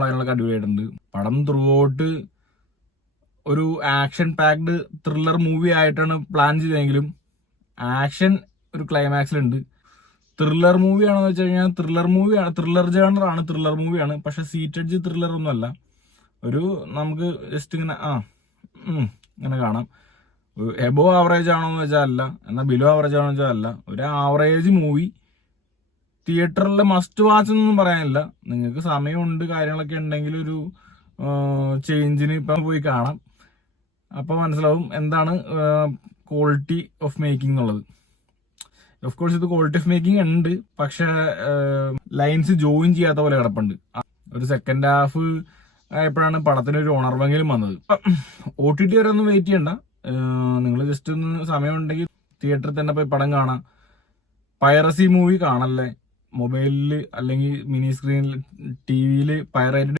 കാര്യങ്ങളൊക്കെ അടിപൊളിയായിട്ടുണ്ട്. പടം ത്രൂ ഔട്ട് ഒരു ആക്ഷൻ പാക്ഡ് ത്രില്ലർ മൂവി ആയിട്ടാണ് പ്ലാൻ ചെയ്തതെങ്കിലും ആക്ഷൻ ഒരു ക്ലൈമാക്സിലുണ്ട്. ത്രില്ലർ മൂവിയാണെന്ന് വെച്ച് കഴിഞ്ഞാൽ ത്രില്ലർ ജേണറാണ്, ത്രില്ലർ മൂവിയാണ്. പക്ഷെ സീറ്റഡ് ത്രില്ലർ ഒന്നും അല്ല. ഒരു നമുക്ക് ജസ്റ്റ് ഇങ്ങനെ ഇങ്ങനെ കാണാം. എബോ ആവറേജ് ആണോ എന്ന് വെച്ചാൽ അല്ല, എന്നാൽ ബിലോ ആവറേജ് ആണോ എന്ന് വെച്ചാൽ അല്ല. ഒരു ആവറേജ് മൂവി. തിയേറ്ററിൽ മസ്റ്റ് വാച്ച് എന്നൊന്നും പറയാനില്ല. നിങ്ങൾക്ക് സമയമുണ്ട് കാര്യങ്ങളൊക്കെ ഉണ്ടെങ്കിൽ ഒരു ചേഞ്ചിന് ഇപ്പം പോയി കാണാം. അപ്പോൾ മനസ്സിലാവും എന്താണ് ക്വാളിറ്റി ഓഫ് മേക്കിംഗ് എന്നുള്ളത്. ഓഫ് കോഴ്സ് ഇത് ക്വാളിറ്റി ഓഫ് മേക്കിംഗ് ഉണ്ട്, പക്ഷെ ലൈൻസ് ജോയിൻ ചെയ്യാത്ത പോലെ കിടപ്പുണ്ട്. ഒരു സെക്കൻഡ് ഹാഫ് ആയപ്പോഴാണ് പടത്തിന് ഒരു ഉണർവെങ്കിലും വന്നത്. OTT വരെ ഒന്നും വെയിറ്റ് ചെയ്യണ്ട. നിങ്ങൾ ജസ്റ്റ് ഒന്ന് സമയമുണ്ടെങ്കിൽ തിയേറ്ററിൽ തന്നെ പോയി പടം കാണാം. പൈറസി മൂവി കാണല്ലേ. മൊബൈലിൽ അല്ലെങ്കിൽ മിനി സ്ക്രീനിൽ, TV-യിൽ പൈറേറ്റഡ്